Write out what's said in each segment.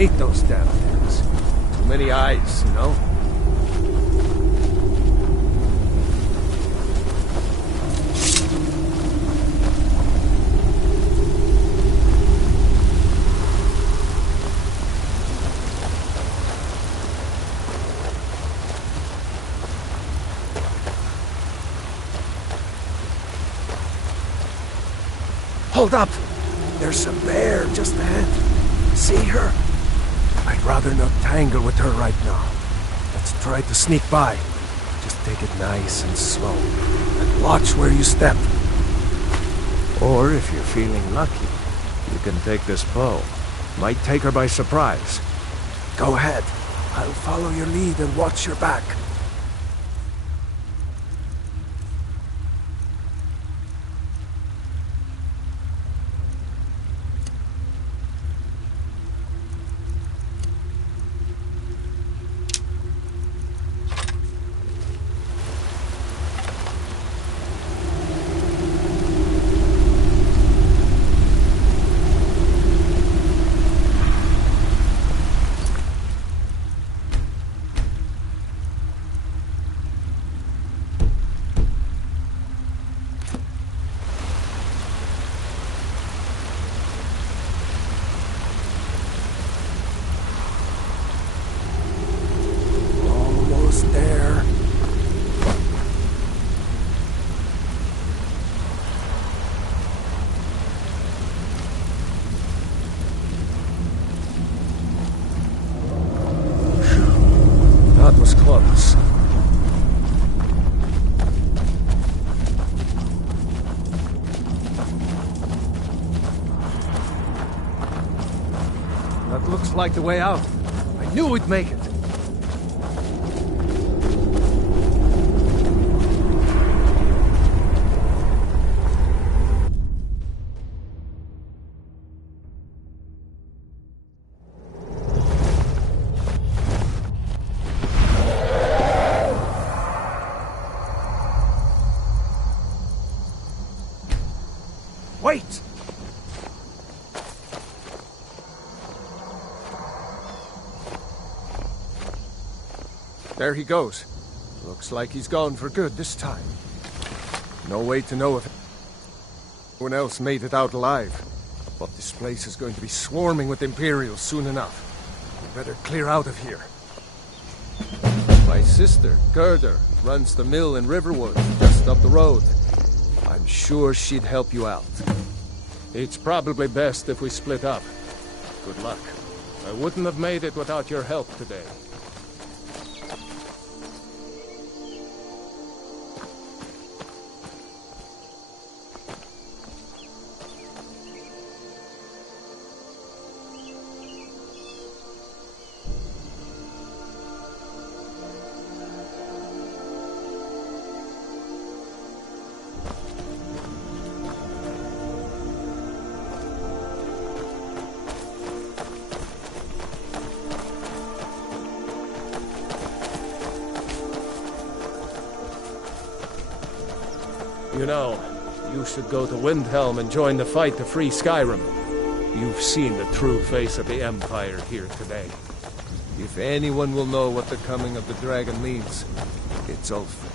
hate those damn things. Too many eyes, you know? Hold up! There's a bear just ahead. See her? I'd rather not tangle with her right now. Let's try to sneak by. Just take it nice and slow. And watch where you step. Or if you're feeling lucky, you can take this bow. Might take her by surprise. Go ahead. I'll follow your lead and watch your back. There. That was close. That looks like the way out. I knew we'd make it. Wait! There he goes. Looks like he's gone for good this time. No way to know if anyone else made it out alive. But this place is going to be swarming with Imperials soon enough. We better clear out of here. My sister, Gerda, runs the mill in Riverwood, just up the road. I'm sure she'd help you out. It's probably best if we split up. Good luck. I wouldn't have made it without your help today. You know, you should go to Windhelm and join the fight to free Skyrim. You've seen the true face of the Empire here today. If anyone will know what the coming of the dragon means, it's Ulfric.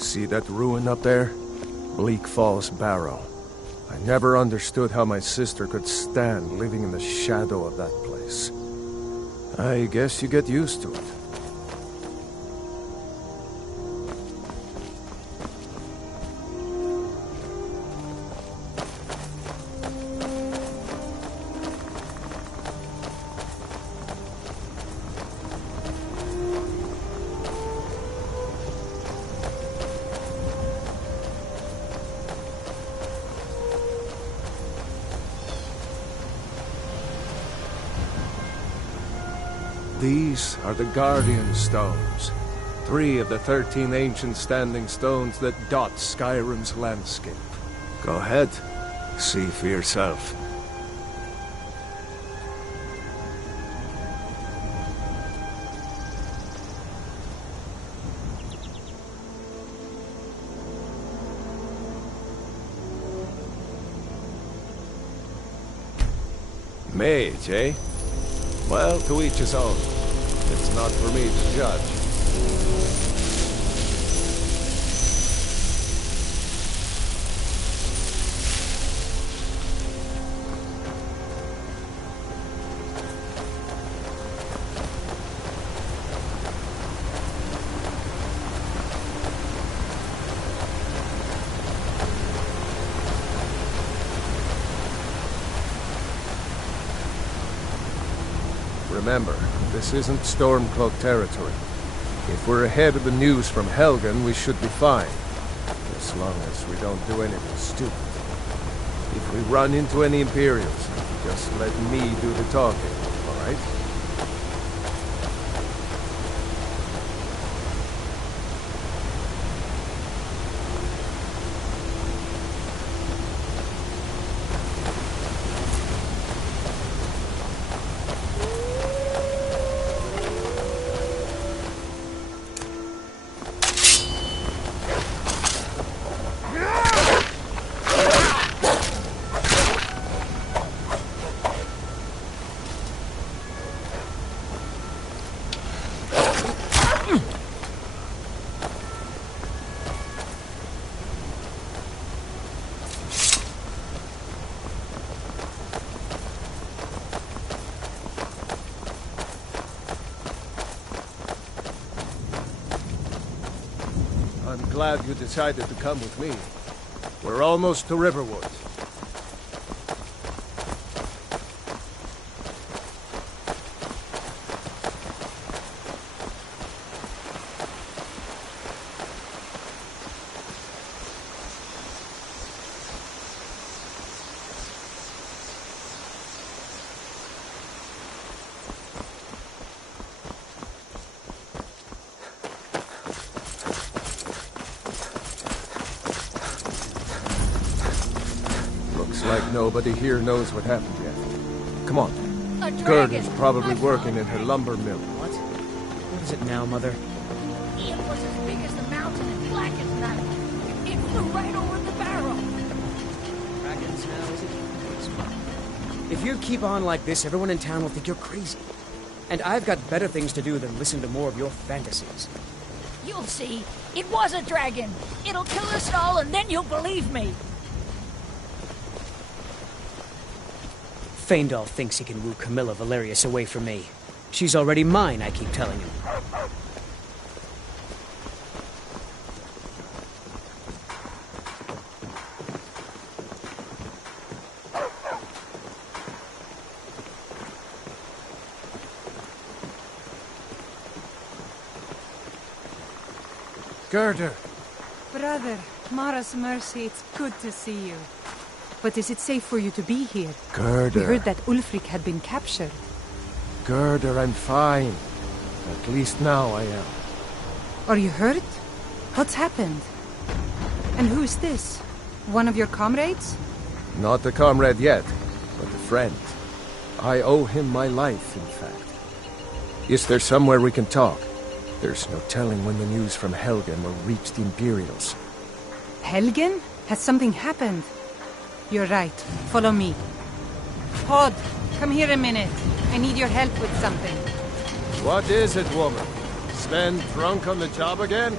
See that ruin up there? Bleak Falls Barrow. I never understood how my sister could stand living in the shadow of that place. I guess you get used to it. These are the Guardian Stones. 3 of the 13 ancient standing stones that dot Skyrim's landscape. Go ahead, see for yourself. Mage, eh? Well, to each his own. It's not for me to judge. Remember, this isn't Stormcloak territory. If we're ahead of the news from Helgen, we should be fine. As long as we don't do anything stupid. If we run into any Imperials, just let me do the talking, alright? I'm glad you decided to come with me. We're almost to Riverwood. Like nobody here knows what happened yet. Come on. Gerda's probably working in her lumber mill. What? What is it now, Mother? It was as big as the mountain and black as night. It flew right over the barrel. Dragons now, is it? If you keep on like this, everyone in town will think you're crazy. And I've got better things to do than listen to more of your fantasies. You'll see. It was a dragon. It'll kill us all, and then you'll believe me. Feindal thinks he can woo Camilla Valerius away from me. She's already mine, I keep telling him. Gerda! Brother, Mara's mercy, it's good to see you. But is it safe for you to be here? Gerda. We heard that Ulfric had been captured. Gerda, I'm fine. At least now I am. Are you hurt? What's happened? And who is this? One of your comrades? Not a comrade yet, but a friend. I owe him my life, in fact. Is there somewhere we can talk? There's no telling when the news from Helgen will reach the Imperials. Helgen? Has something happened? You're right. Follow me. Hod, come here a minute. I need your help with something. What is it, woman? Sven drunk on the job again?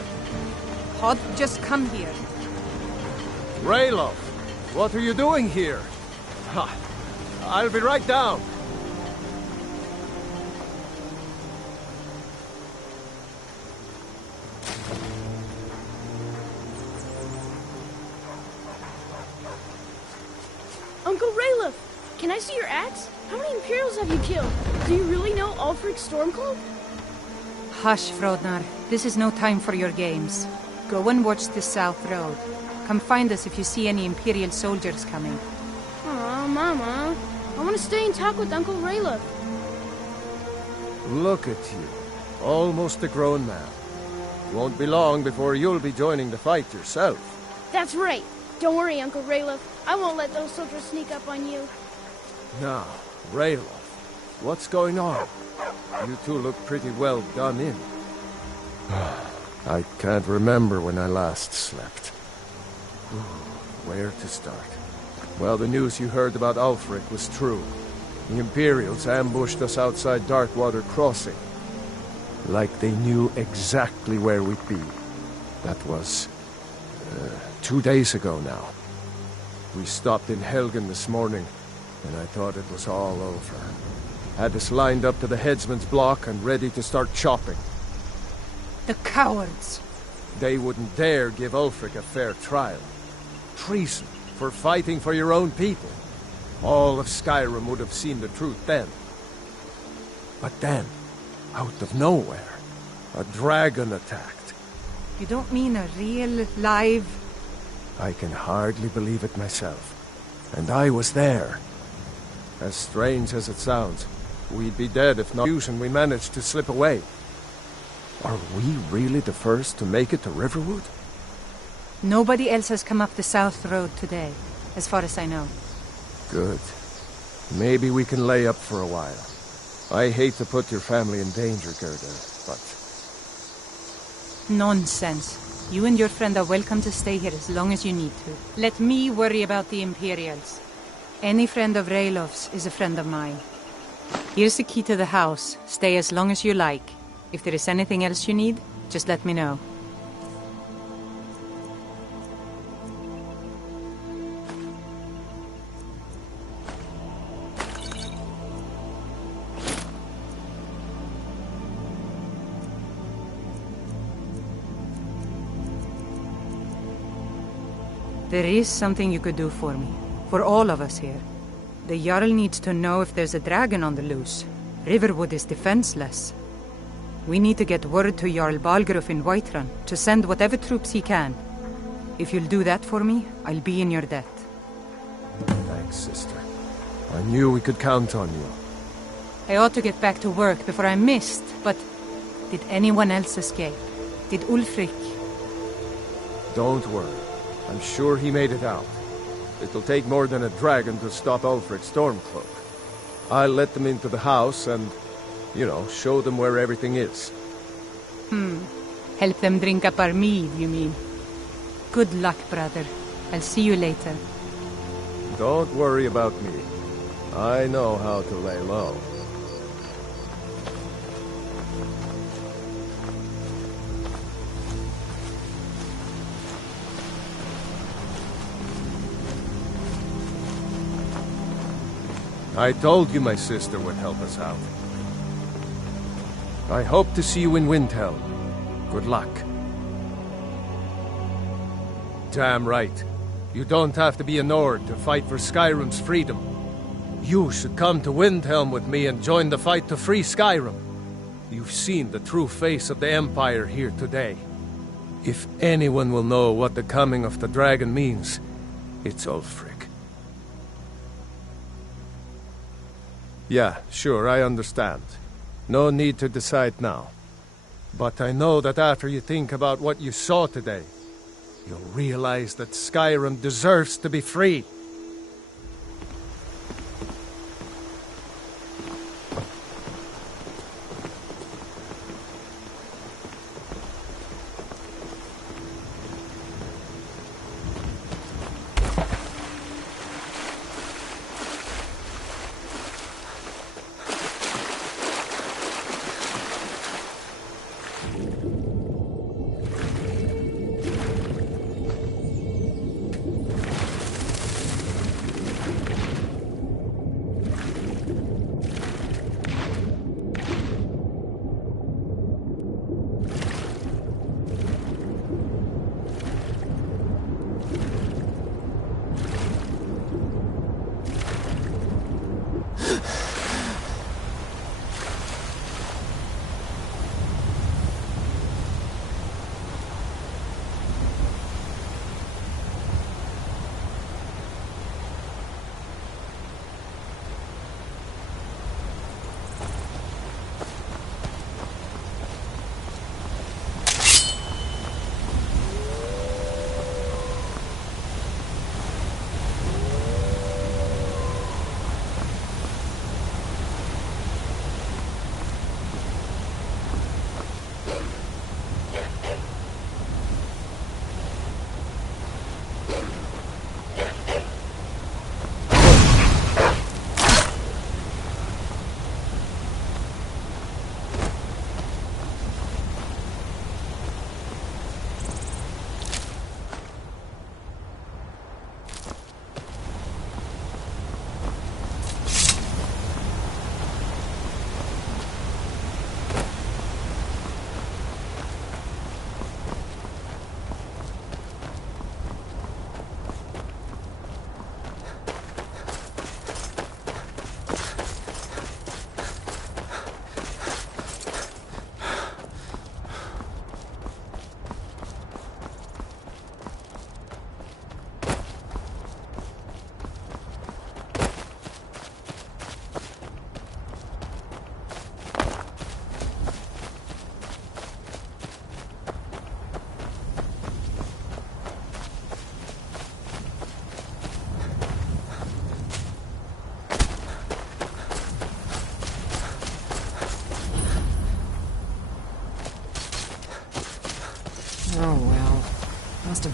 Hod, just come here. Ralof, what are you doing here? Ha! I'll be right down. Uncle Ralof, can I see your axe? How many Imperials have you killed? Do you really know Ulfric's Stormcloak? Hush, Frodnar. This is no time for your games. Go and watch the South Road. Come find us if you see any Imperial soldiers coming. Aw, Mama. I want to stay and talk with Uncle Ralof. Look at you. Almost a grown man. Won't be long before you'll be joining the fight yourself. That's right. Don't worry, Uncle Rayleigh. I won't let those soldiers sneak up on you. Now, Rayla, what's going on? You two look pretty well done in. I can't remember when I last slept. Where to start? Well, the news you heard about Ulfric was true. The Imperials ambushed us outside Darkwater Crossing. Like they knew exactly where we'd be. That was 2 days ago now. We stopped in Helgen this morning, and I thought it was all over. Had us lined up to the headsman's block and ready to start chopping. The cowards! They wouldn't dare give Ulfric a fair trial. Treason for fighting for your own people. All of Skyrim would have seen the truth then. But then, out of nowhere, a dragon attacked. You don't mean a real, live... I can hardly believe it myself. And I was there. As strange as it sounds, we'd be dead if not and we managed to slip away. Are we really the first to make it to Riverwood? Nobody else has come up the South Road today, as far as I know. Good. Maybe we can lay up for a while. I hate to put your family in danger, Gerda, but... Nonsense. You and your friend are welcome to stay here as long as you need to. Let me worry about the Imperials. Any friend of Raylov's is a friend of mine. Here's the key to the house. Stay as long as you like. If there is anything else you need, just let me know. There is something you could do for me. For all of us here. The Jarl needs to know if there's a dragon on the loose. Riverwood is defenseless. We need to get word to Jarl Balgruuf in Whiterun to send whatever troops he can. If you'll do that for me, I'll be in your debt. Thanks, sister. I knew we could count on you. I ought to get back to work before I'm missed, but... Did anyone else escape? Did Ulfric? Don't worry. I'm sure he made it out. It'll take more than a dragon to stop Ulfric's Stormcloak. I'll let them into the house and, you know, show them where everything is. Help them drink up our mead, you mean? Good luck, brother. I'll see you later. Don't worry about me. I know how to lay low. I told you my sister would help us out. I hope to see you in Windhelm. Good luck. Damn right. You don't have to be a Nord to fight for Skyrim's freedom. You should come to Windhelm with me and join the fight to free Skyrim. You've seen the true face of the Empire here today. If anyone will know what the coming of the dragon means, it's Ulfric. Yeah, sure, I understand. No need to decide now. But I know that after you think about what you saw today, you'll realize that Skyrim deserves to be free.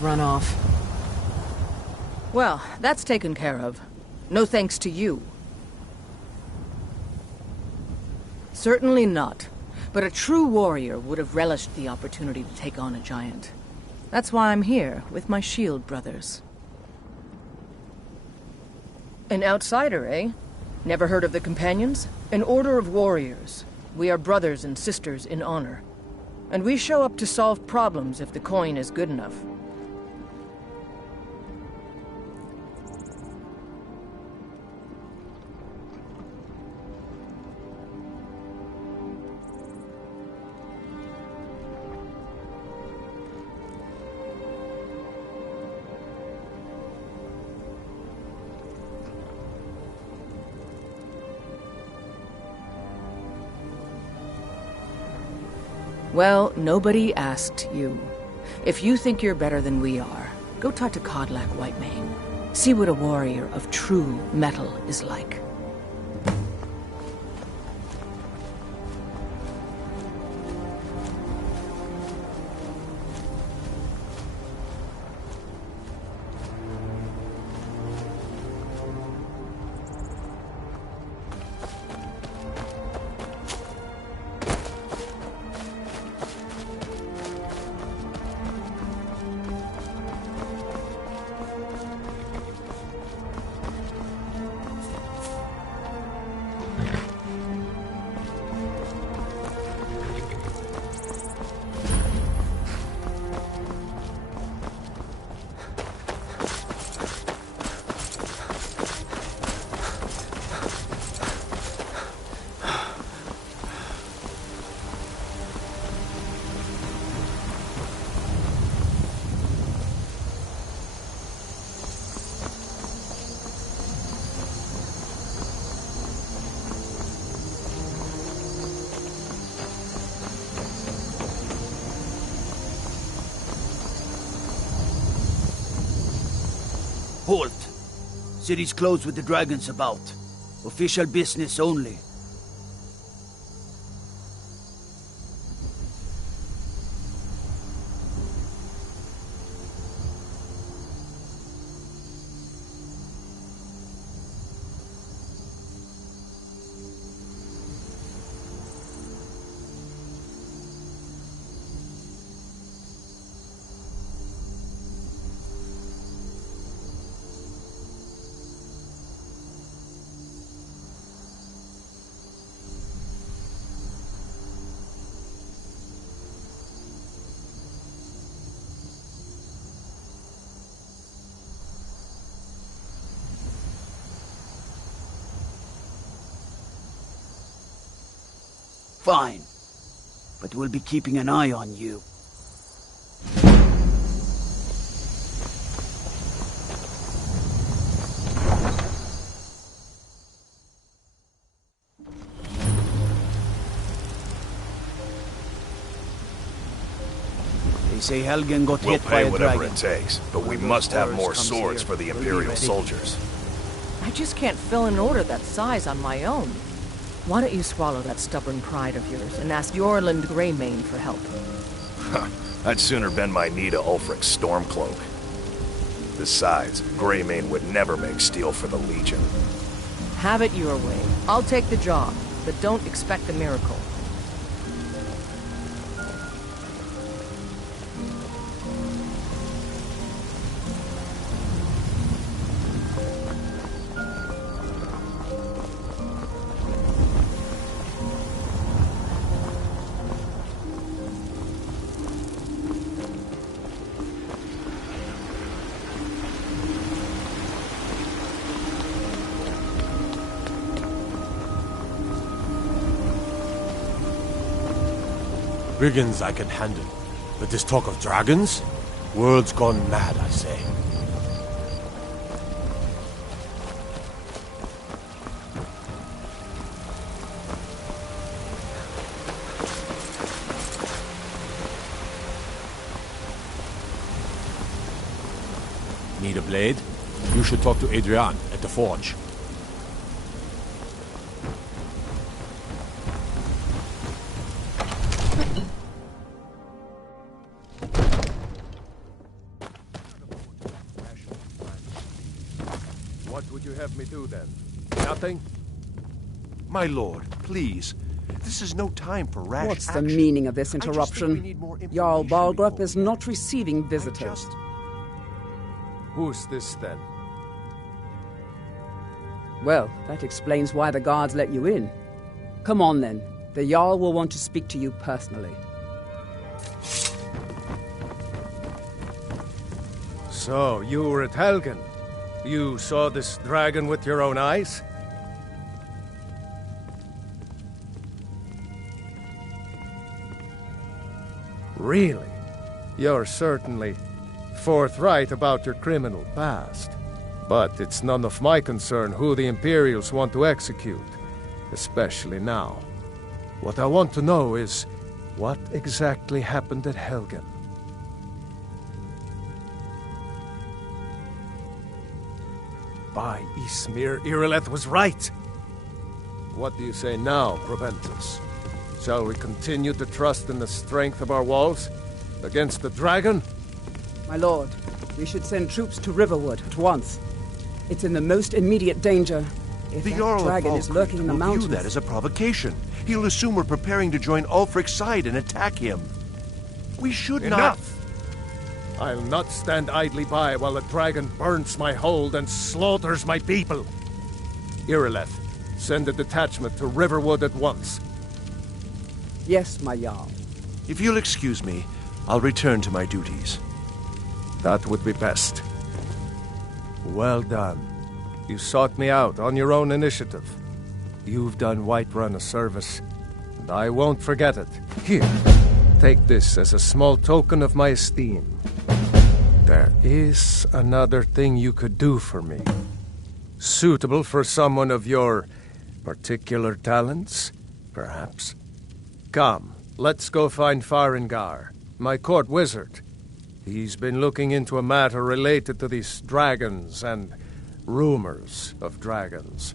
run off. Well, that's taken care of. No thanks to you. Certainly not. But a true warrior would have relished the opportunity to take on a giant. That's why I'm here, with my shield brothers. An outsider, eh? Never heard of the Companions? An order of warriors. We are brothers and sisters in honor. And we show up to solve problems if the coin is good enough. Well, nobody asked you. If you think you're better than we are, go talk to Codlac Whitemane. See what a warrior of true metal is like. Halt! City's closed with the dragons about. Official business only. Fine. But we'll be keeping an eye on you. They say Helgen got We'll hit by pay a whatever dragon. it takes, but we must have more swords for the Imperial soldiers. I just can't fill an order that size on my own. Why don't you swallow that stubborn pride of yours and ask Yorland Greymane for help? I'd sooner bend my knee to Ulfric's Stormcloak. Besides, Greymane would never make steel for the Legion. Have it your way. I'll take the job, but don't expect a miracle. Brigands I can handle, but this talk of dragons? World's gone mad, I say. Need a blade? You should talk to Adrian at the forge. What would you have me do then? Nothing? My lord, please. This is no time for rash What's the action. meaning of this I just think interruption? we need more Jarl information Balgrup before is we not act. receiving visitors. just- Who's this then? Well, that explains why the guards let you in. Come on then. The Jarl will want to speak to you personally. So, you were at Helgen. You saw this dragon with your own eyes? Really? You're certainly forthright about your criminal past. But it's none of my concern who the Imperials want to execute, especially now. What I want to know is, what exactly happened at Helgen? By Ysmir, Irileth was right! What do you say now, Proventus? Shall we continue to trust in the strength of our walls? Against the dragon? My lord, we should send troops to Riverwood at once. It's in the most immediate danger. If The that Jarl of dragon is Falkreath lurking in the will mountains... view that as a provocation. He'll assume we're preparing to join Ulfric's side and attack him. We should Enough! I'll not stand idly by while the dragon burns my hold and slaughters my people. Irileth, send a detachment to Riverwood at once. Yes, my Jarl. If you'll excuse me, I'll return to my duties. That would be best. Well done. You sought me out on your own initiative. You've done Whiterun a service, and I won't forget it. Here, take this as a small token of my esteem. There is another thing you could do for me. Suitable for someone of your particular talents, perhaps. Come, let's go find Farengar, my court wizard. He's been looking into a matter related to these dragons and rumors of dragons.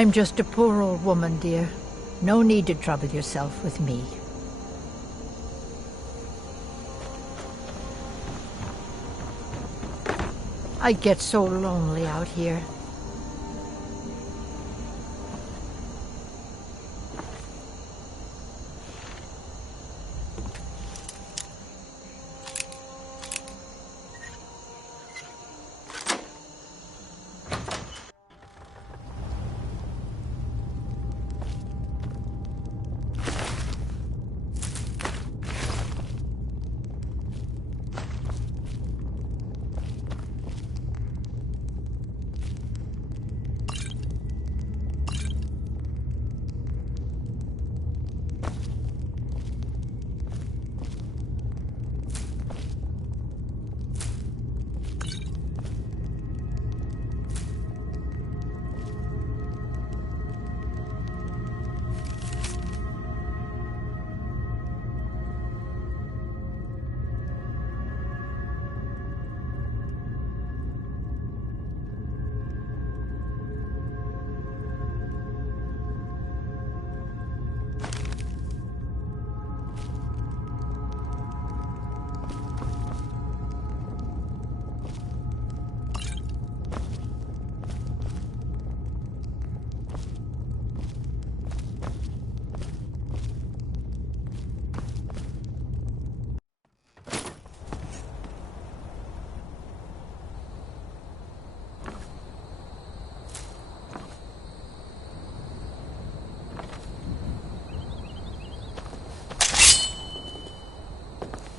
I'm just a poor old woman, dear. No need to trouble yourself with me. I get so lonely out here.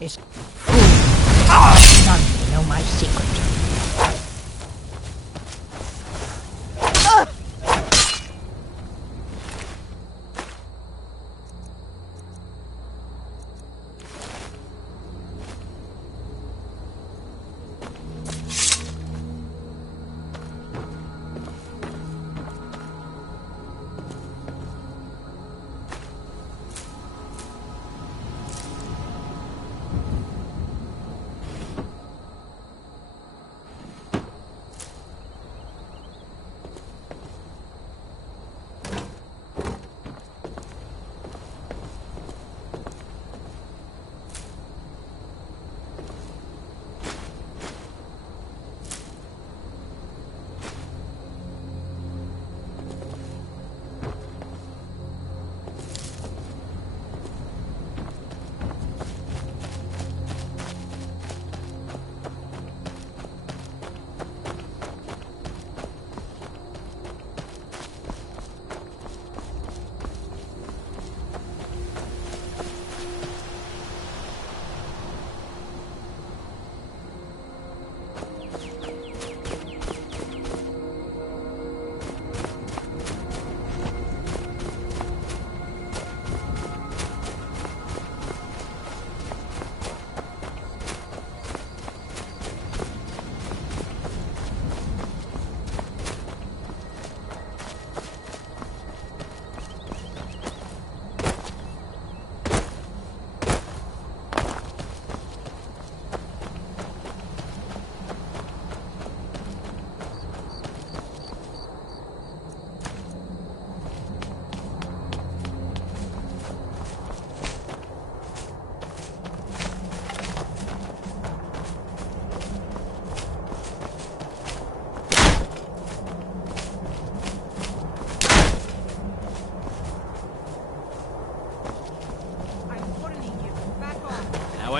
This fool. None know my secret.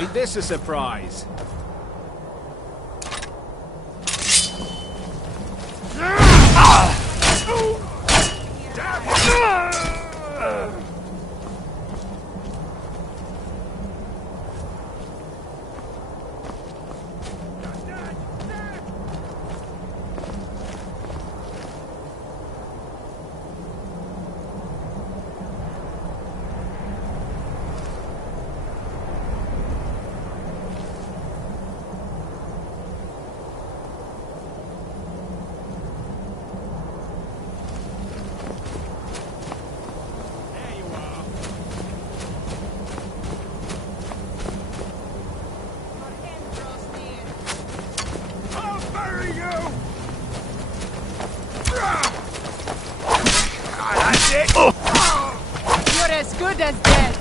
Ain't this a surprise? You're as good as dead.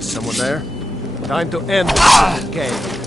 Is someone there? Time to end this game.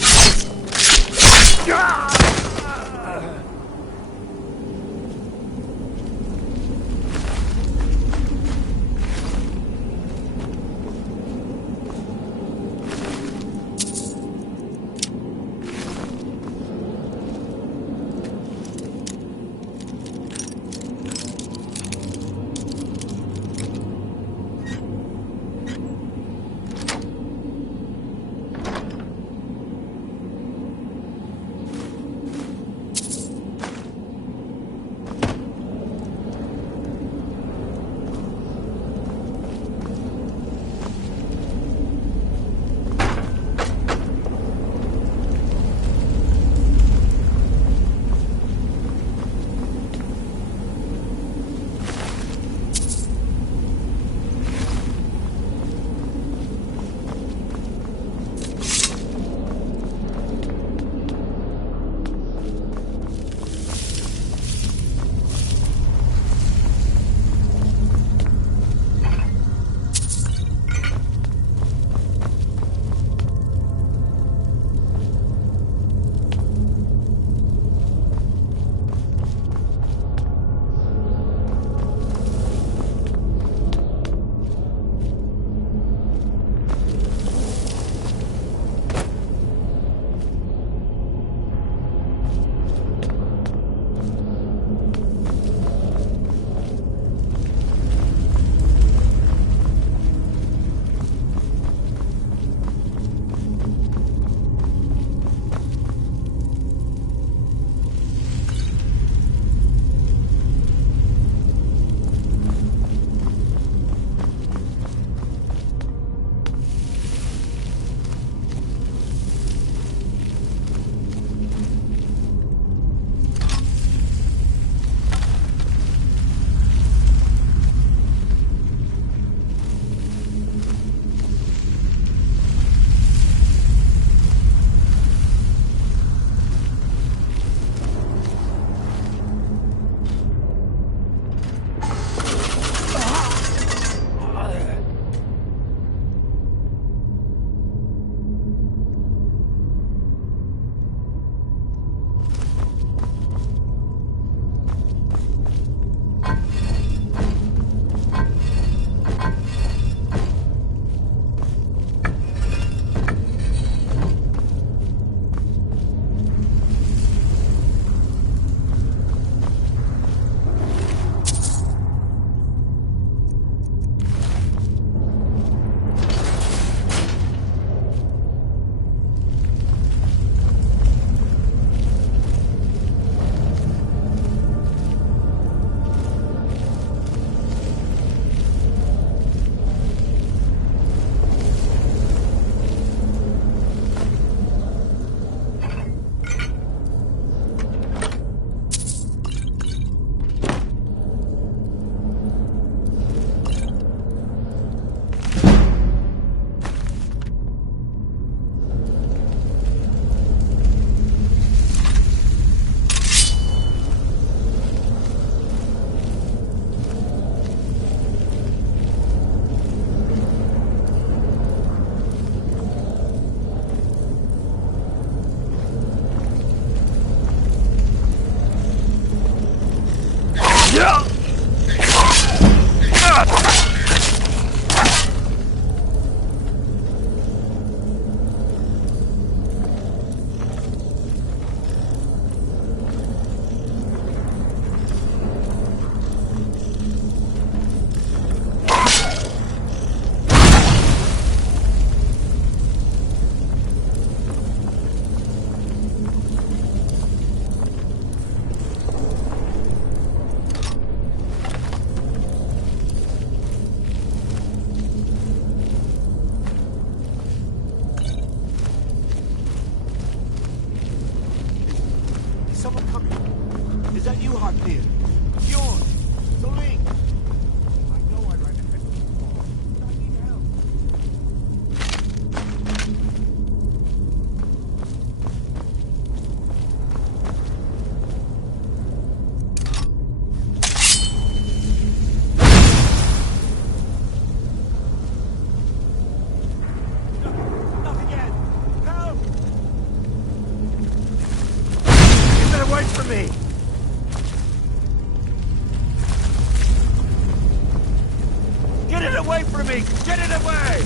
away from me! Get it away!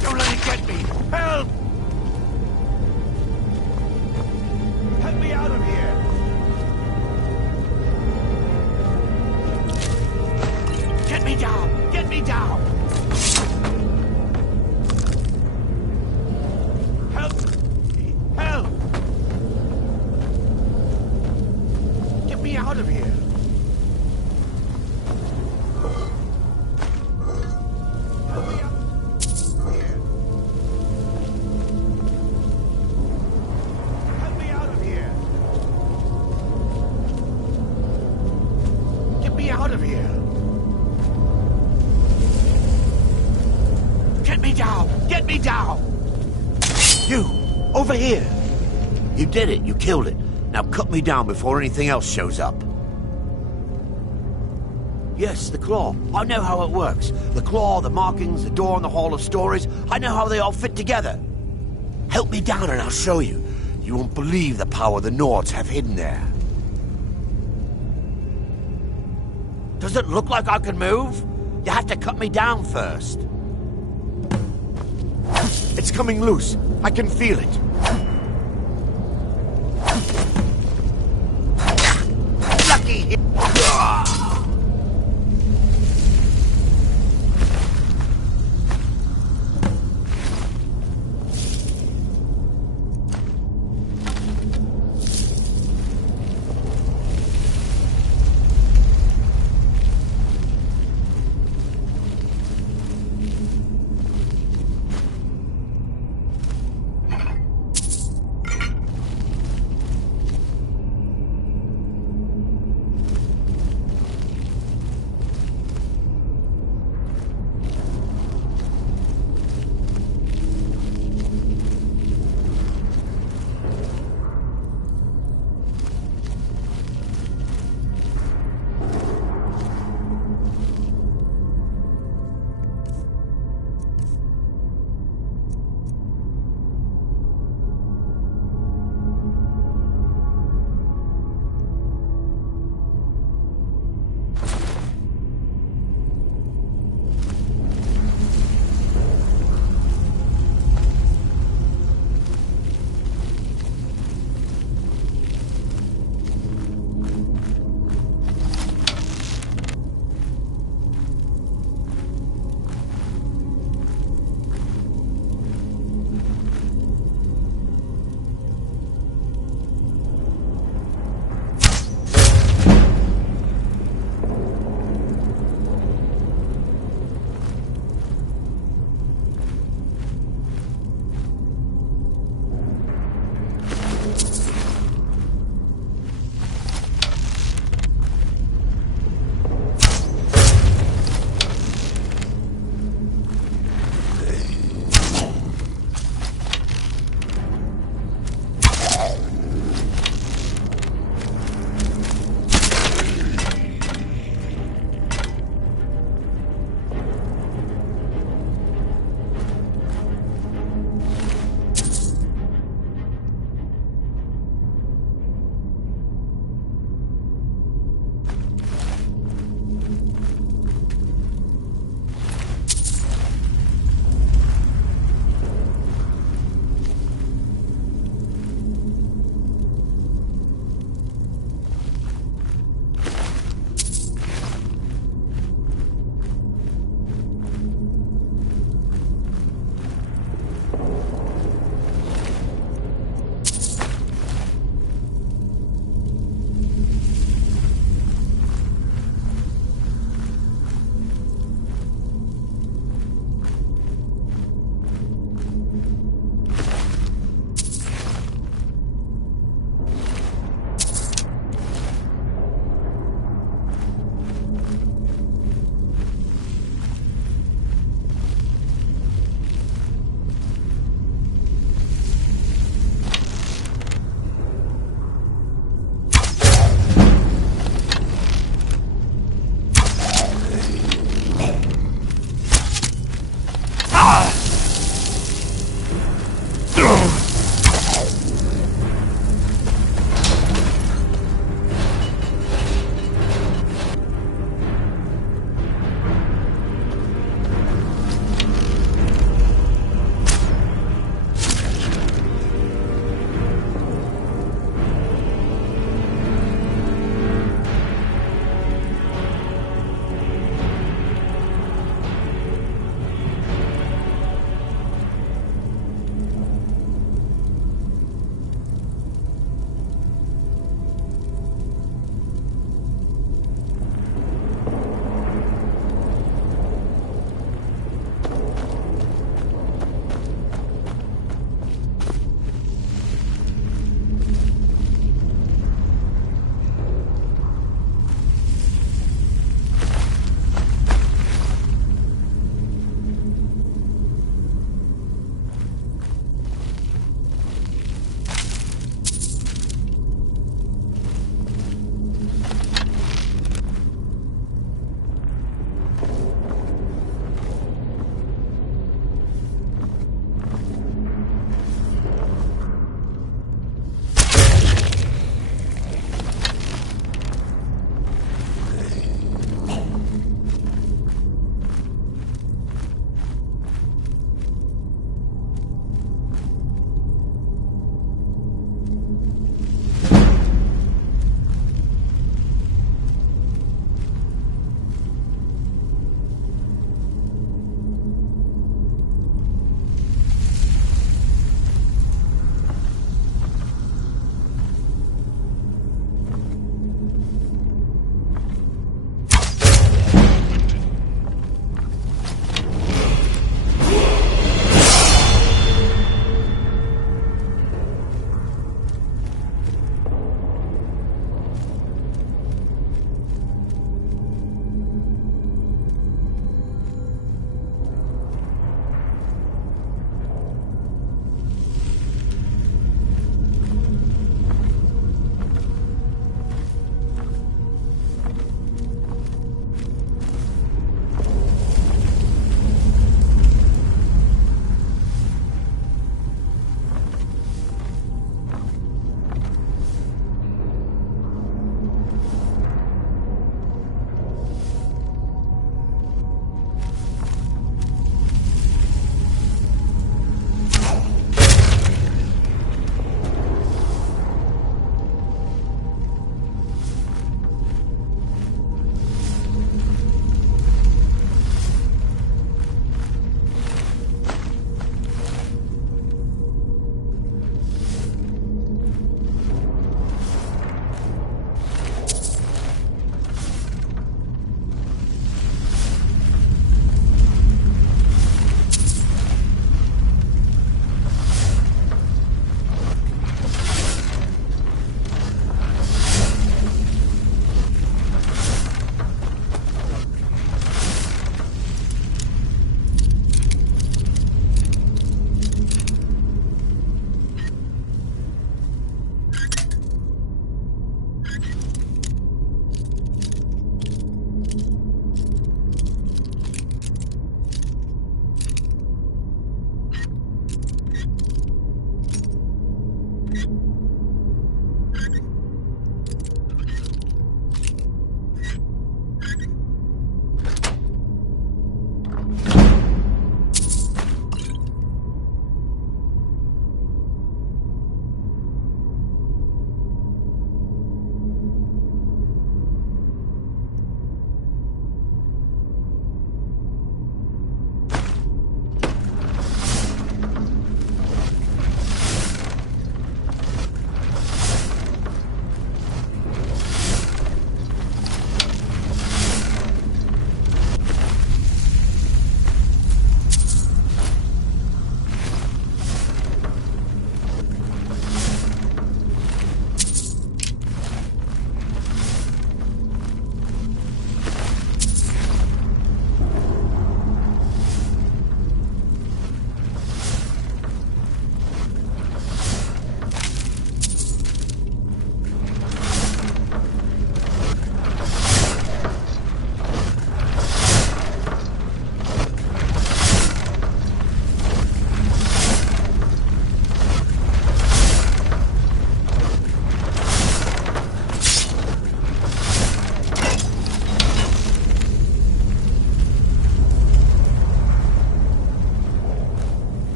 Don't let it get me! Help! Help me out of here! Get me down! Get me down! Help! Help! Get me out of here! Help me out! Here. Help me out of here! Get me out of here! Get me down! Get me down! You! Over here! You did it. You killed it. Now cut me down before anything else shows up. Yes, the claw. I know how it works. The claw, the markings, the door in the Hall of Stories. I know how they all fit together. Help me down and I'll show you. You won't believe the power the Nords have hidden there. Does it look like I can move? You have to cut me down first. It's coming loose. I can feel it. Lucky.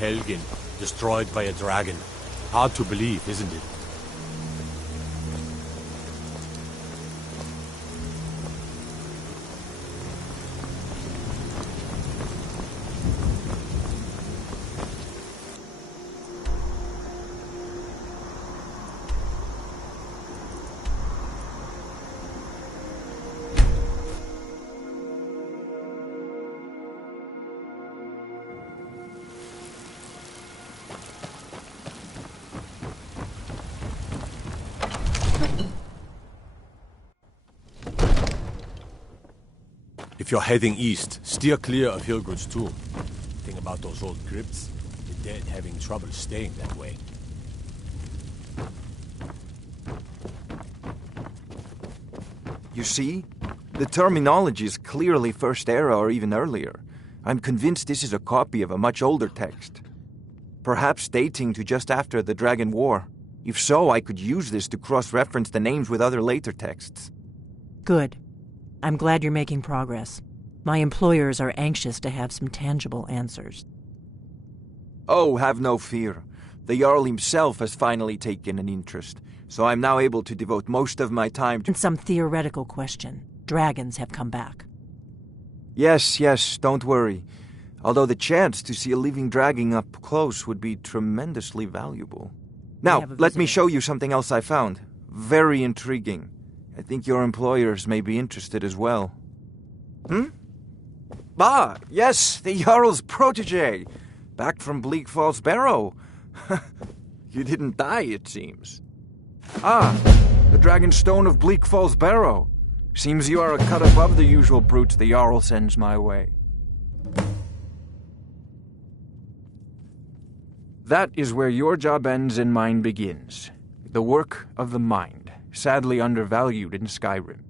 Helgen, destroyed by a dragon. Hard to believe, isn't it? If you're heading east, steer clear of Hilgud's tomb. Thing about those old crypts, the dead having trouble staying that way. You see? The terminology is clearly First Era or even earlier. I'm convinced this is a copy of a much older text. Perhaps dating to just after the Dragon War. If so, I could use this to cross-reference the names with other later texts. Good. I'm glad you're making progress. My employers are anxious to have some tangible answers. Oh, have no fear. The Jarl himself has finally taken an interest, so I'm now able to devote most of my time to... And some theoretical question. Dragons have come back. Yes, don't worry. Although the chance to see a living dragon up close would be tremendously valuable. Now, let me show you something else I found. Very intriguing. I think your employers may be interested as well. Ah, yes, the Jarl's protege. Back from Bleak Falls Barrow. You didn't die, it seems. Ah, the Dragon Stone of Bleak Falls Barrow. Seems you are a cut above the usual brutes the Jarl sends my way. That is where your job ends and mine begins. The work of the mind. Sadly undervalued in Skyrim.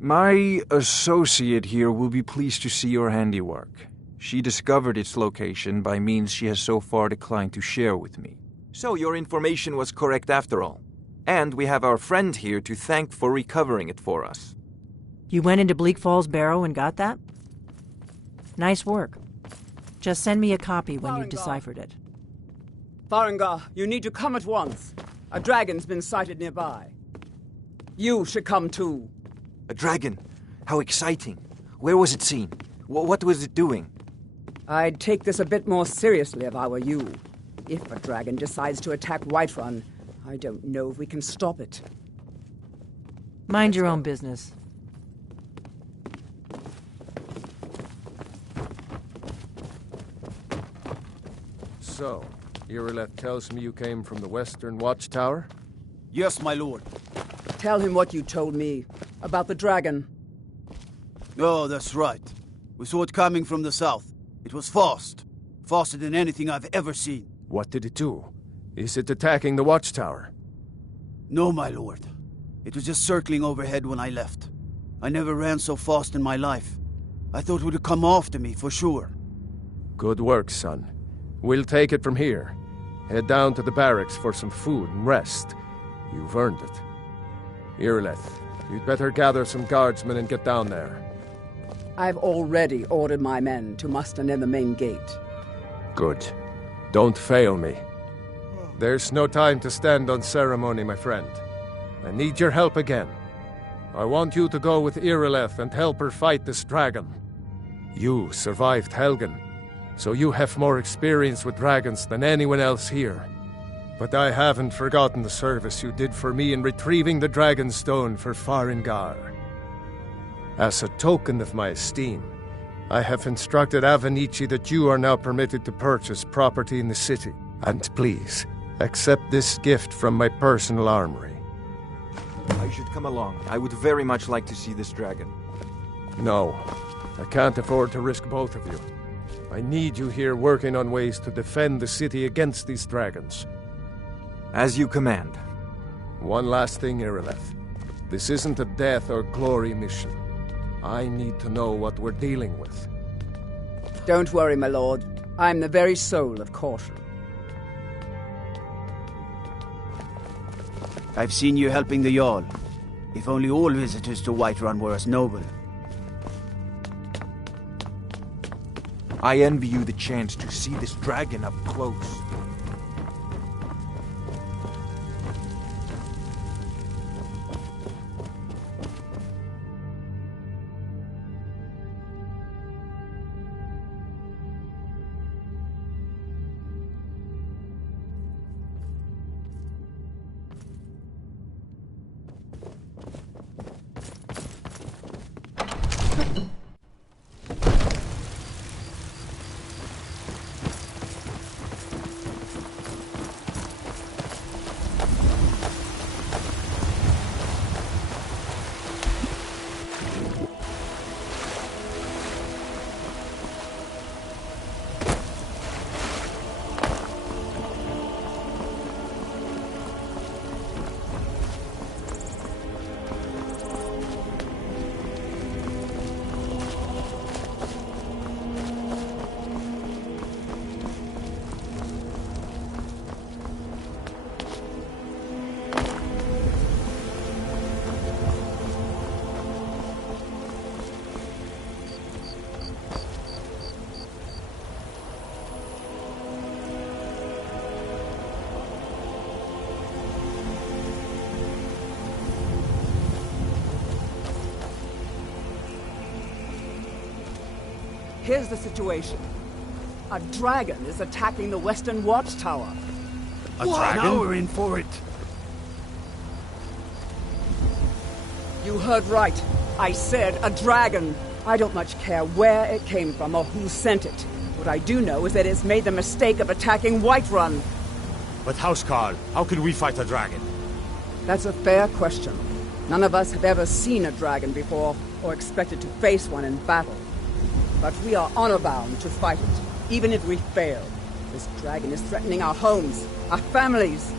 My associate here will be pleased to see your handiwork. She discovered its location by means she has so far declined to share with me. So your information was correct after all. And we have our friend here to thank for recovering it for us. You went into Bleak Falls Barrow and got that? Nice work. Just send me a copy when you've deciphered it. Farengar, you need to come at once. A dragon's been sighted nearby. You should come too. A dragon? How exciting. Where was it seen? What was it doing? I'd take this a bit more seriously if I were you. If a dragon decides to attack Whiterun, I don't know if we can stop it. Mind your own business. So, Irileth tells me you came from the Western Watchtower? Yes, my lord. Tell him what you told me about the dragon. Oh, that's right. We saw it coming from the south. It was fast. Faster than anything I've ever seen. What did it do? Is it attacking the Watchtower? No, my lord. It was just circling overhead when I left. I never ran so fast in my life. I thought it would come after me, for sure. Good work, son. We'll take it from here. Head down to the barracks for some food and rest. You've earned it. Irileth, you'd better gather some guardsmen and get down there. I've already ordered my men to muster near the main gate. Good. Don't fail me. There's no time to stand on ceremony, my friend. I need your help again. I want you to go with Irileth and help her fight this dragon. You survived Helgen, so you have more experience with dragons than anyone else here. But I haven't forgotten the service you did for me in retrieving the Dragon Stone for Farengar. As a token of my esteem, I have instructed Avenici that you are now permitted to purchase property in the city. And please, accept this gift from my personal armory. I should come along. I would very much like to see this dragon. No, I can't afford to risk both of you. I need you here working on ways to defend the city against these dragons. As you command. One last thing, Irileth. This isn't a death or glory mission. I need to know what we're dealing with. Don't worry, my lord. I'm the very soul of caution. I've seen you helping the Jarl. If only all visitors to Whiterun were as noble. I envy you the chance to see this dragon up close. Here's the situation. A dragon is attacking the Western Watchtower. A dragon? Now we're in for it. You heard right. I said a dragon. I don't much care where it came from or who sent it. What I do know is that it's made the mistake of attacking Whiterun. But Housecarl, how can we fight a dragon? That's a fair question. None of us have ever seen a dragon before, or expected to face one in battle. But we are honor-bound to fight it, even if we fail. This dragon is threatening our homes, our families.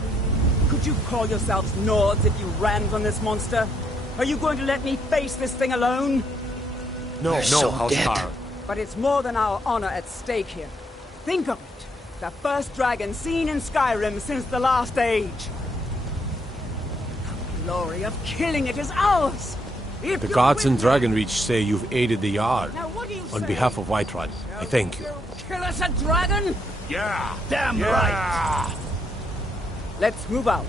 Could you call yourselves Nords if you ran from this monster? Are you going to let me face this thing alone? No, Housecarl. But it's more than our honor at stake here. Think of it. The first dragon seen in Skyrim since the last age. The glory of killing it is ours! The gods in Dragonreach say you've aided the Jarl. On behalf of Whiterun, I thank you. Kill us a dragon? Yeah, damn right! Let's move out.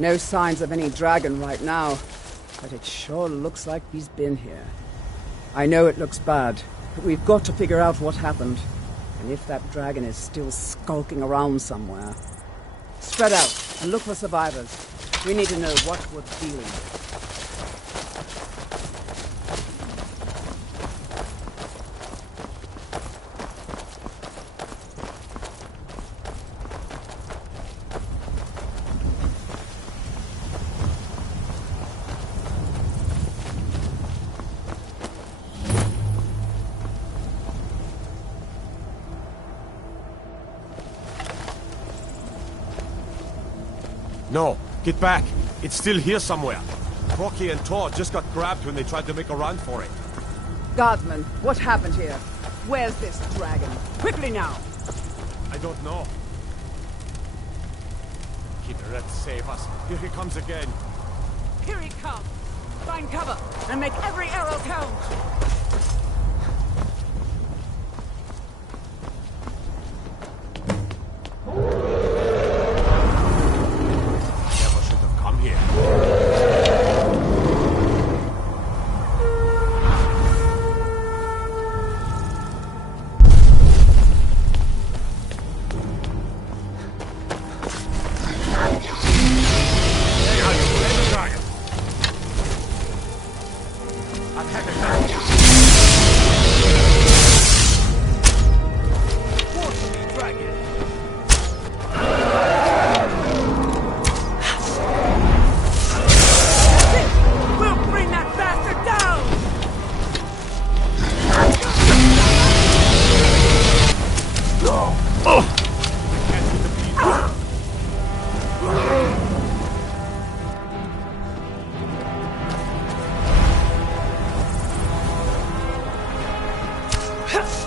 No signs of any dragon right now, but it sure looks like he's been here. I know it looks bad, but we've got to figure out what happened, and if that dragon is still skulking around somewhere. Spread out and look for survivors. We need to know what we're dealing with. No, get back. It's still here somewhere. Rocky and Tor just got grabbed when they tried to make a run for it. Guardsman, what happened here? Where's this dragon? Quickly now! I don't know. Kinneret, save us. Here he comes again. Here he comes! Find cover, and make every arrow count! Never should have come here.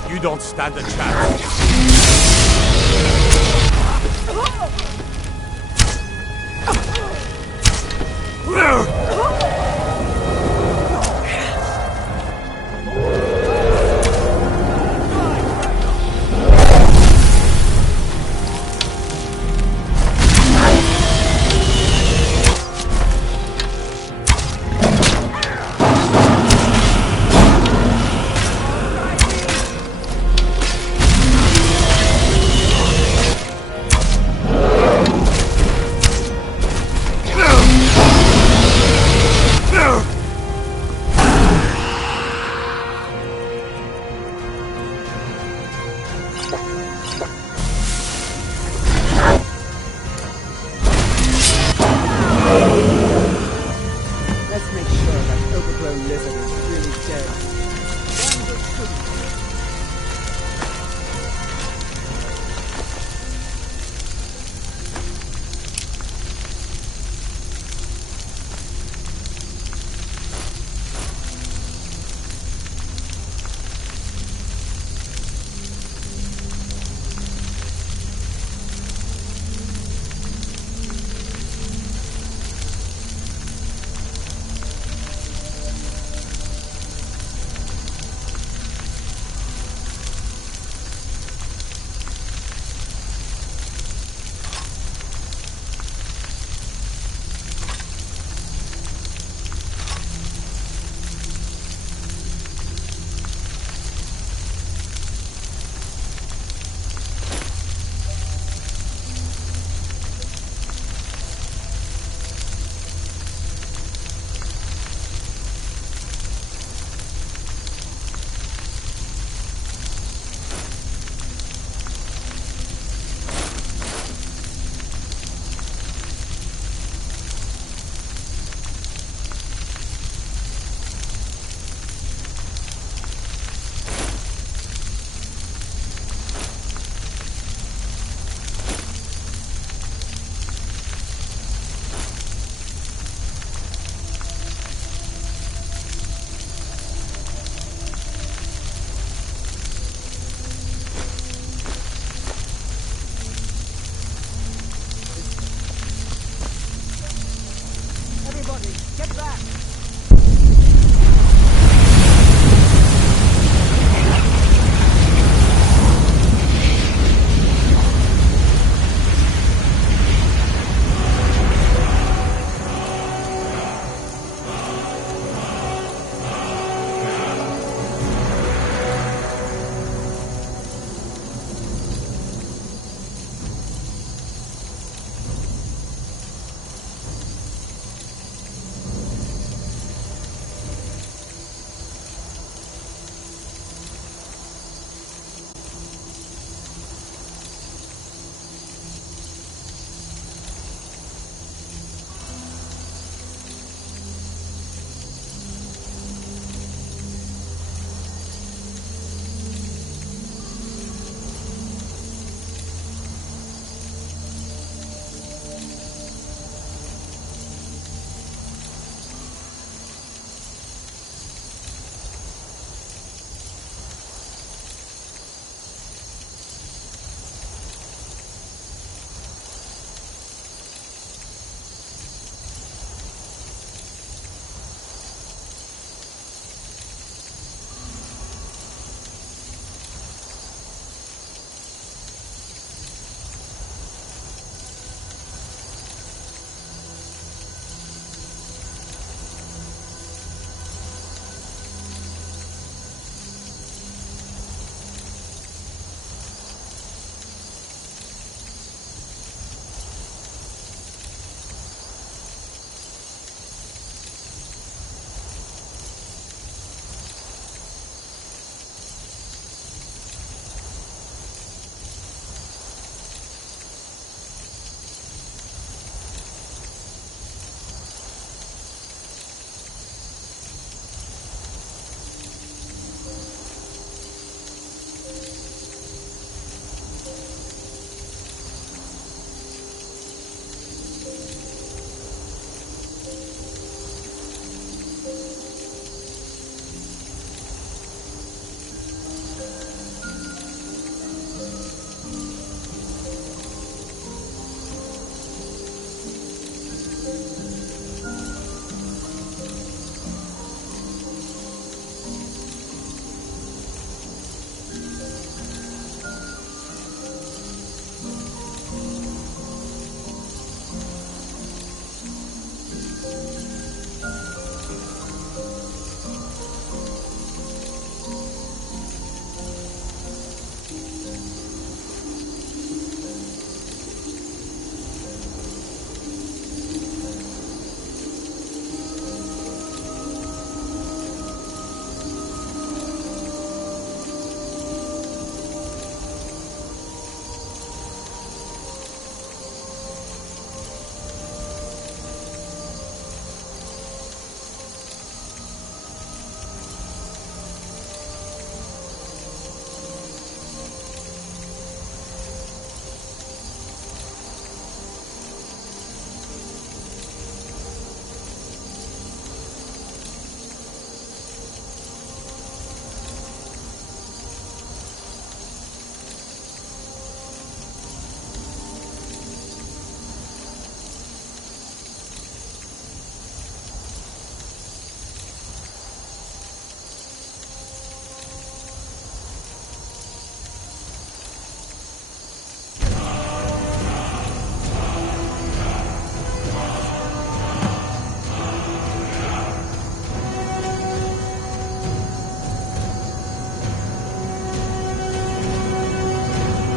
You don't stand a chance.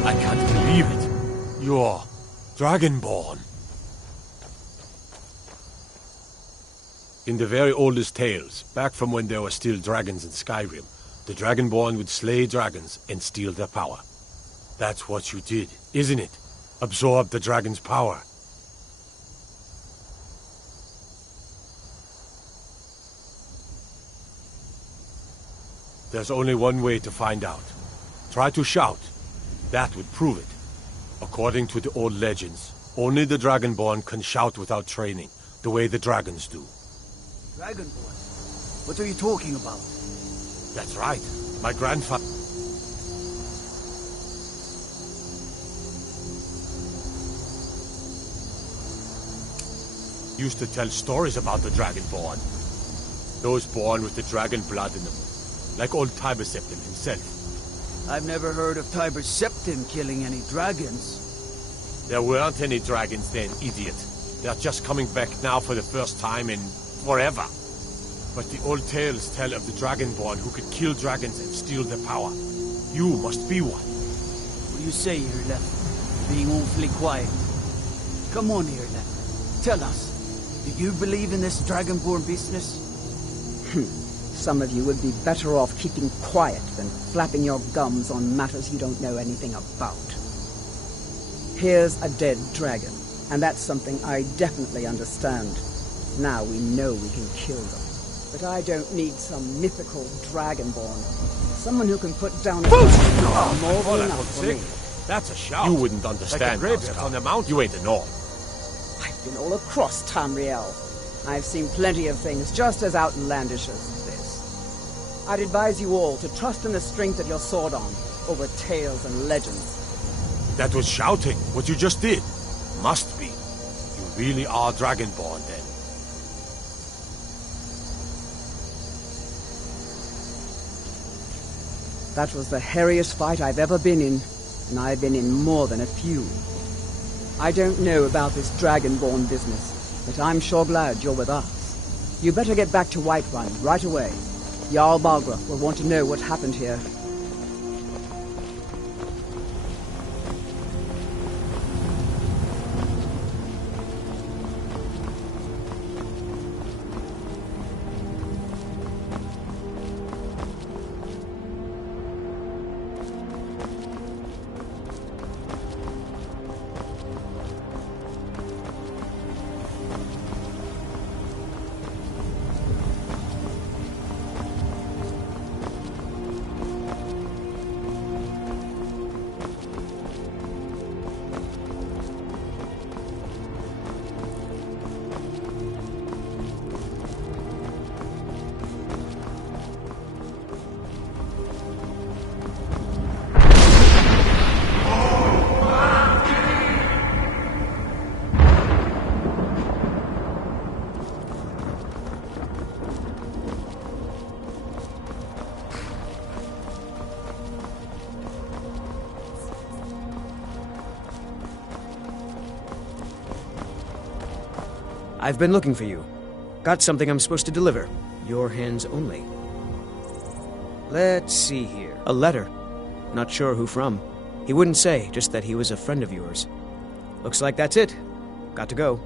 I can't believe it. You're Dragonborn. In the very oldest tales, back from when there were still dragons in Skyrim, the Dragonborn would slay dragons and steal their power. That's what you did, isn't it? Absorb the dragon's power. There's only one way to find out. Try to shout. That would prove it. According to the old legends, only the Dragonborn can shout without training, the way the dragons do. Dragonborn? What are you talking about? That's right. My grandfather... used to tell stories about the Dragonborn. Those born with the dragon blood in them. Like old Tiber Septim himself. I've never heard of Tiber Septim killing any dragons. There weren't any dragons then, idiot. They're just coming back now for the first time in... forever. But the old tales tell of the Dragonborn who could kill dragons and steal their power. You must be one. What do you say, Irleth? Being awfully quiet. Come on, Irleth. Tell us. Do you believe in this Dragonborn business? Some of you would be better off keeping quiet than flapping your gums on matters you don't know anything about. Here's a dead dragon, and that's something I definitely understand. Now we know we can kill them. But I don't need some mythical Dragonborn. Someone who can put down a more than enough for me. That's a shout. You wouldn't understand. Like the on the mountain. You ain't a North. I've been all across Tamriel. I've seen plenty of things just as outlandish as this. I'd advise you all to trust in the strength of your sword arm over tales and legends. That was shouting, what you just did. Must be. You really are Dragonborn, then. That was the hairiest fight I've ever been in, and I've been in more than a few. I don't know about this Dragonborn business, but I'm sure glad you're with us. You better get back to Whiterun right away. Jarl Balgruuf will want to know what happened here. I've been looking for you. Got something I'm supposed to deliver. Your hands only. Let's see here. A letter. Not sure who from. He wouldn't say, just that he was a friend of yours. Looks like that's it. Got to go.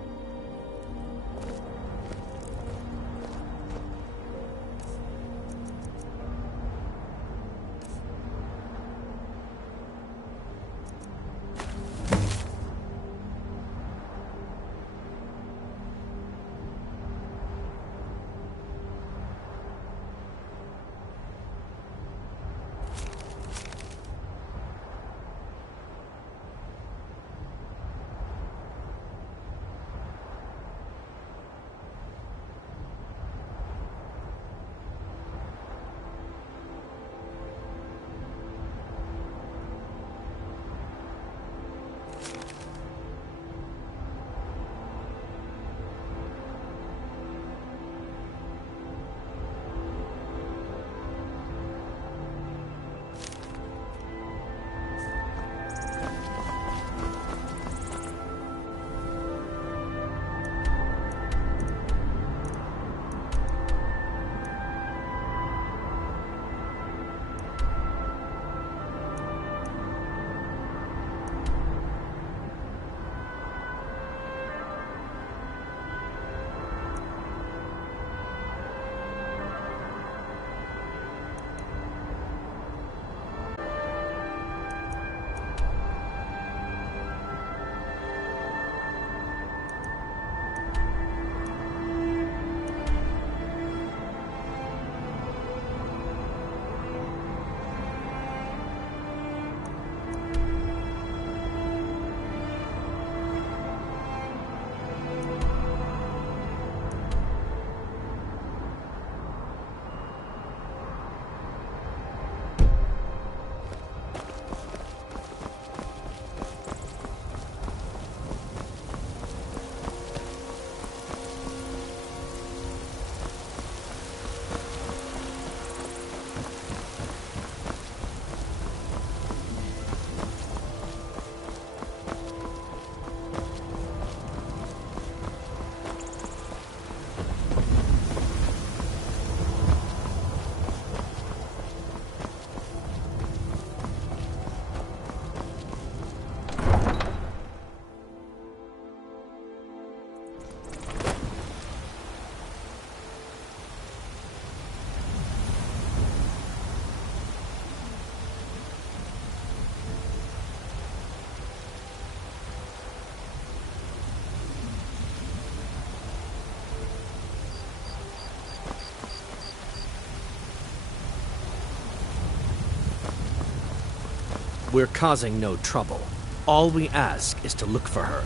We're causing no trouble. All we ask is to look for her.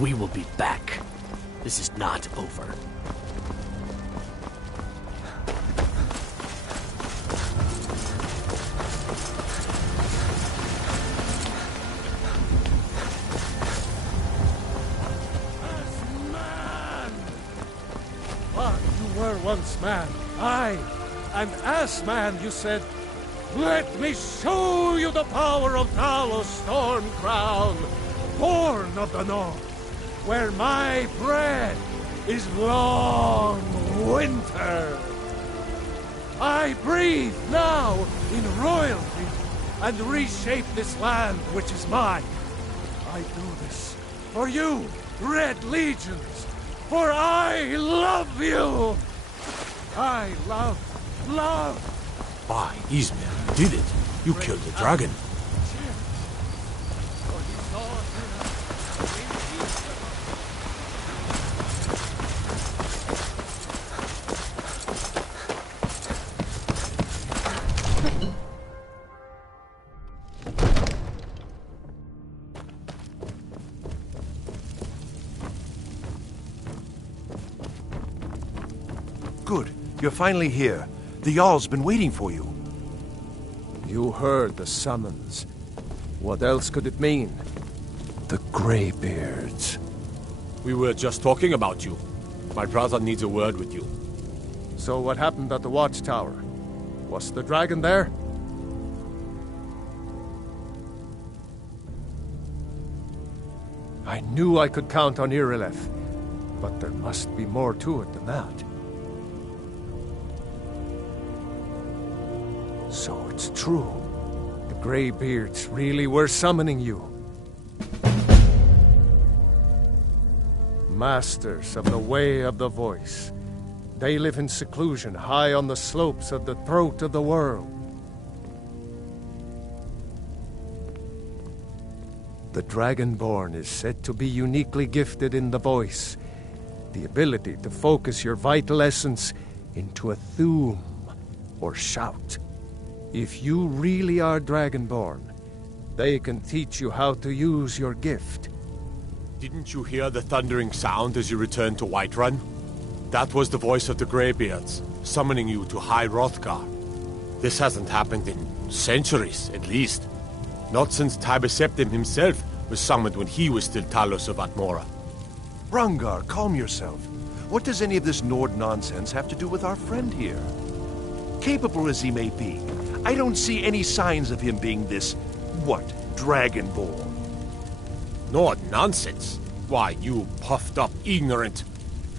We will be back. This is not over. You were once man. Aye, an ass man, you said. Let me show you the power of Talos Storm Crown, born of the North, where my bread is long winter. I breathe now in royalty and reshape this land which is mine. I do this for you, Red Legions, for I love you. I love. By Ismail, you did it. You killed the dragon. Good. You're finally here. The Jarl's been waiting for you. You heard the summons. What else could it mean? The Greybeards. We were just talking about you. My brother needs a word with you. So what happened at the watchtower? Was the dragon there? I knew I could count on Irileth, but there must be more to it than that. So it's true. The Greybeards really were summoning you. Masters of the Way of the Voice. They live in seclusion high on the slopes of the throat of the world. The Dragonborn is said to be uniquely gifted in the voice, the ability to focus your vital essence into a thum, or shout. If you really are Dragonborn, they can teach you how to use your gift. Didn't you hear the thundering sound as you returned to Whiterun? That was the voice of the Greybeards, summoning you to High Hrothgar. This hasn't happened in centuries, at least. Not since Tiber Septim himself was summoned when he was still Talos of Atmora. Hrongar, calm yourself. What does any of this Nord nonsense have to do with our friend here? Capable as he may be, I don't see any signs of him being this, Dragonborn. Nord nonsense? Why, you puffed up ignorant.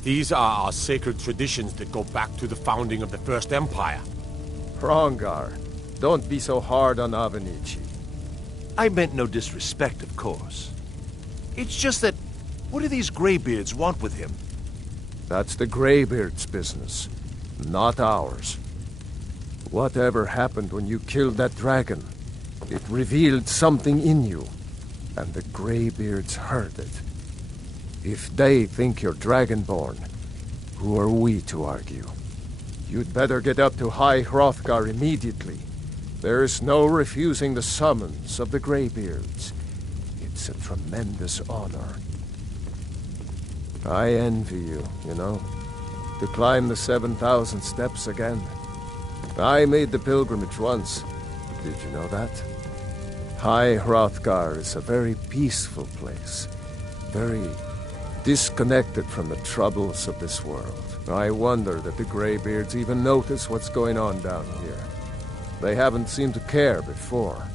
These are our sacred traditions that go back to the founding of the First Empire. Hrongar, don't be so hard on Avenici. I meant no disrespect, of course. It's just that, what do these Greybeards want with him? That's the Greybeards' business, not ours. Whatever happened when you killed that dragon, it revealed something in you, and the Greybeards heard it. If they think you're Dragonborn, who are we to argue? You'd better get up to High Hrothgar immediately. There's no refusing the summons of the Greybeards. It's a tremendous honor. I envy you, to climb the 7,000 steps again. I made the pilgrimage once. Did you know that? High Hrothgar is a very peaceful place. Very disconnected from the troubles of this world. I wonder that the Greybeards even notice what's going on down here. They haven't seemed to care before.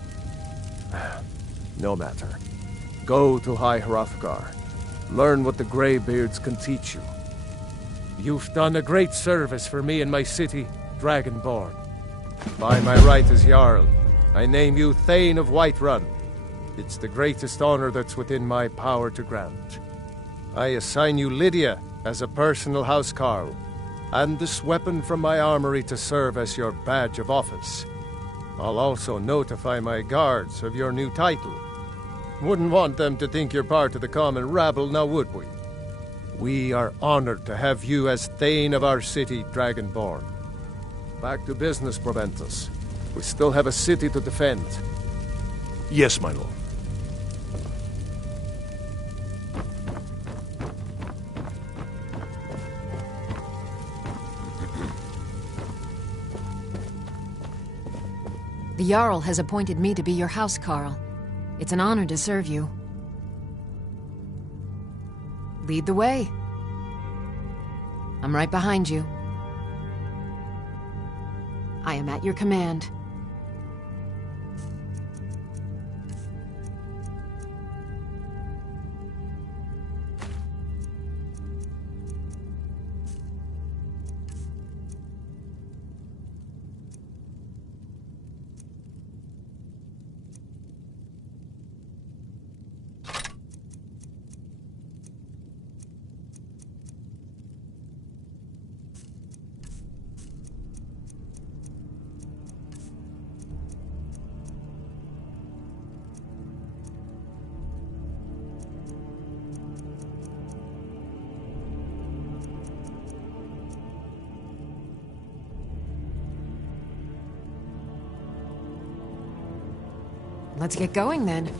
No matter. Go to High Hrothgar. Learn what the Greybeards can teach you. You've done a great service for me and my city, Dragonborn. By my right as Jarl, I name you Thane of Whiterun. It's the greatest honor that's within my power to grant. I assign you Lydia as a personal housecarl, and this weapon from my armory to serve as your badge of office. I'll also notify my guards of your new title. Wouldn't want them to think you're part of the common rabble, now would we? We are honored to have you as Thane of our city, Dragonborn. Back to business, Proventus. We still have a city to defend. Yes, my lord. The Jarl has appointed me to be your housecarl. It's an honor to serve you. Lead the way. I'm right behind you. I am at your command. Let's get going then.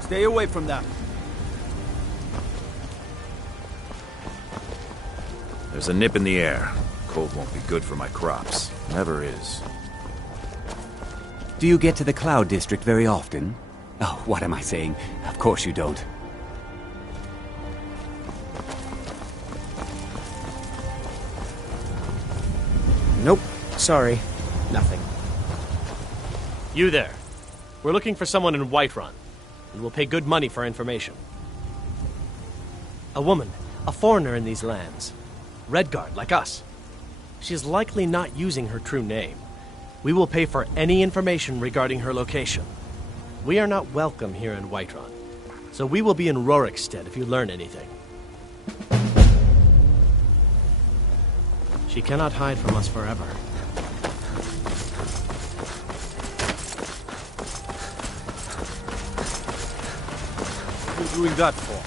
Stay away from that. There's a nip in the air. Cold won't be good for my crops. Never is. Do you get to the Cloud District very often? Oh, what am I saying? Of course you don't. Nope. Sorry. Nothing. You there. We're looking for someone in Whiterun, and we'll pay good money for information. A woman, a foreigner in these lands. Redguard, like us. She's likely not using her true name. We will pay for any information regarding her location. We are not welcome here in Whiterun, so we will be in Rorikstead if you learn anything. She cannot hide from us forever. What are you doing that for?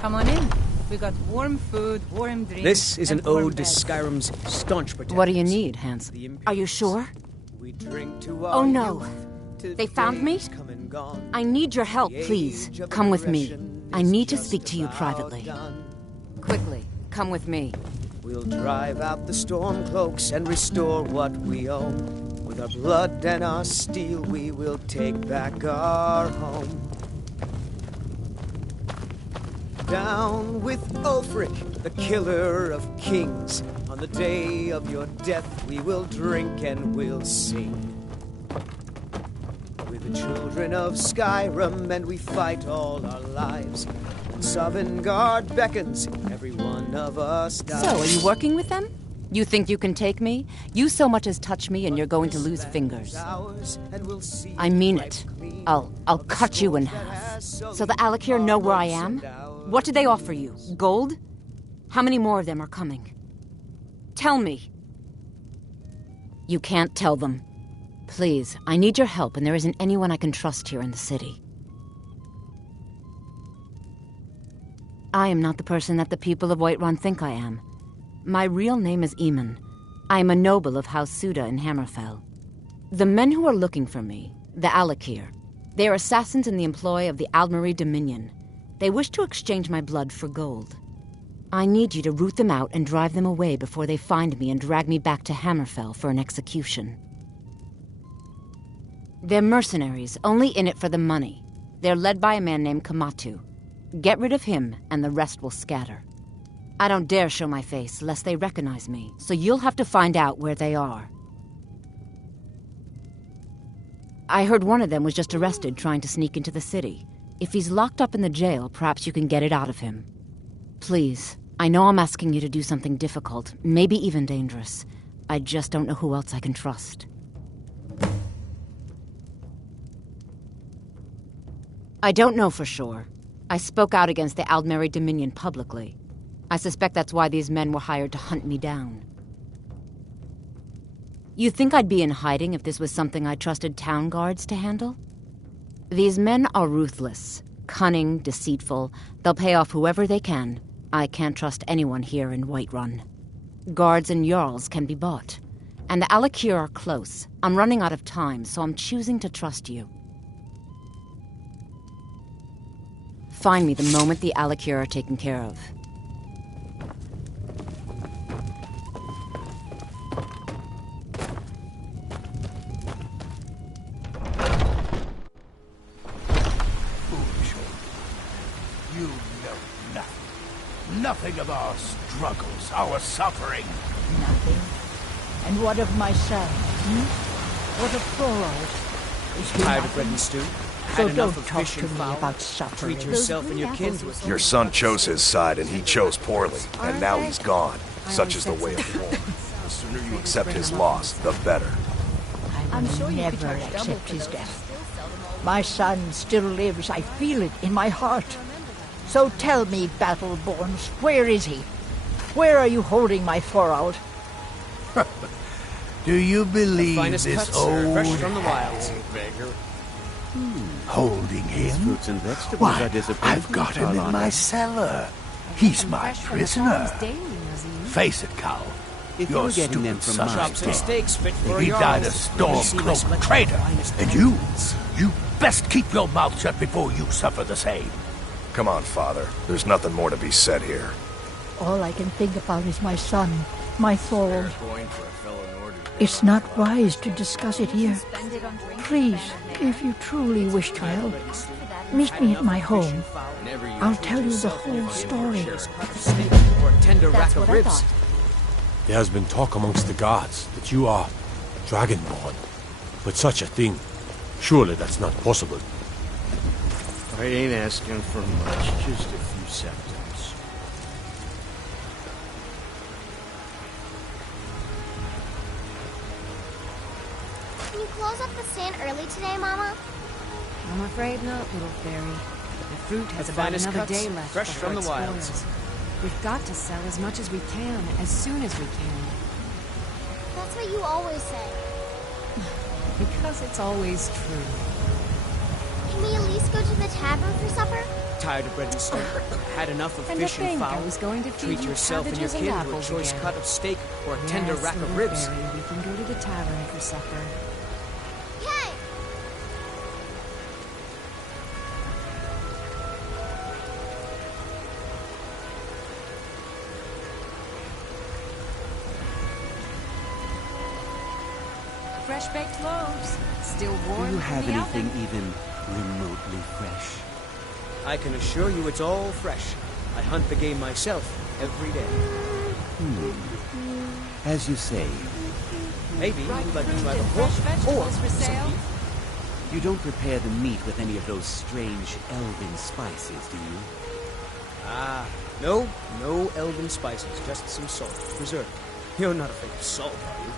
Come on in. We got warm food, warm drinks. This is an and warm ode to beds. Skyrim's staunch protectors. What do you need, Hanson? Are you sure? Oh no. They found me? I need your help, please. Come with me. I need to speak to you privately. Quickly, come with me. We'll drive out the storm cloaks and restore what we own. With our blood and our steel, we will take back our home. Down with Ulfric, the killer of kings. On the day of your death, we will drink and we'll sing. We're the children of Skyrim, and we fight all our lives. When Sovngarde beckons, every one of us dies. So, are you working with them? You think you can take me? You so much as touch me and you're going to lose fingers. I mean it. I'll cut you in half. So the Alakir know where I am? What did they offer you? Gold? How many more of them are coming? Tell me. You can't tell them. Please, I need your help, and there isn't anyone I can trust here in the city. I am not the person that the people of Whiterun think I am. My real name is Eamon. I am a noble of House Suda in Hammerfell. The men who are looking for me, the Alakir, they are assassins in the employ of the Aldmeri Dominion. They wish to exchange my blood for gold. I need you to root them out and drive them away before they find me and drag me back to Hammerfell for an execution. They're mercenaries, only in it for the money. They're led by a man named Kamatu. Get rid of him, and the rest will scatter. I don't dare show my face, lest they recognize me, so you'll have to find out where they are. I heard one of them was just arrested trying to sneak into the city. If he's locked up in the jail, perhaps you can get it out of him. Please, I know I'm asking you to do something difficult, maybe even dangerous. I just don't know who else I can trust. I don't know for sure. I spoke out against the Aldmeri Dominion publicly. I suspect that's why these men were hired to hunt me down. You think I'd be in hiding if this was something I trusted town guards to handle? These men are ruthless, cunning, deceitful. They'll pay off whoever they can. I can't trust anyone here in Whiterun. Guards and Jarls can be bought. And the Alakir are close. I'm running out of time, so I'm choosing to trust you. Find me the moment the Alakir are taken care of. You know nothing. Nothing of our struggles, our suffering. Nothing. And what of my son? What of Thorald? Is he Tired of nothing? bread and stew? So Had enough don't of talk fish to and me fowl? about suffering. Treat yourself and your kin to it. Your son chose his side, and he chose poorly, and now he's gone. Such is the way of war. The sooner you accept his loss, the better. I'm sure never accept his death. My son still lives. I feel it in my heart. So tell me, Battleborns, where is he? Where are you holding my Thorald? Do you The believe finest this cuts, sir, old fresh from the wilds. holding him? Fruits and vegetables Why, are disappointing. I've got him in my cellar. He's my prisoner. Face it, Cal. If Your you're getting them stupid from son my is Chops and dead. steaks fit for He a died a jarl. storm-cloaked traitor. And you best keep your mouth shut before you suffer the same. Come on, Father. There's nothing more to be said here. All I can think about is my son, my Thorald. It's not wise to discuss it here. Please, if you truly wish to help, meet me at my home. I'll tell you the whole story. Or a tender rack of ribs. There has been talk amongst the gods that you are dragonborn. But such a thing, surely that's not possible. I ain't asking for much, just a few septums. Can you close up the stand early today, Mama? I'm afraid not, little fairy. The fruit has The about finest another cuts, day left fresh before from the it wilds. spoils. We've got to sell as much as we can, as soon as we can. That's what you always say. Because it's always true. Can we at least go to the tavern for supper? Tired of bread and stew? Had enough of And fish to and think I fowl? was going to feed Treat you yourself and your cabbages and kin to a apples choice again. cut of steak or a tender Yes, rack of little ribs. fairy, we can go to the tavern for supper. Yay! Fresh baked loaves, still warm Do you from have the anything oven. even remotely fresh? I can assure you it's all fresh. I hunt the game myself every day. As you say, Maybe you'd like to try the Fresh pork or vegetables for some sale. beef. you don't prepare the meat with any of those strange elven spices, do you? Ah, no elven spices, just some salt, preserved. You're not afraid of salt, are you?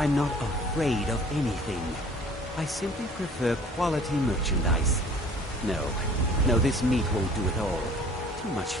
I'm not afraid of anything. I simply prefer quality merchandise. No, this meat won't do at all. Too much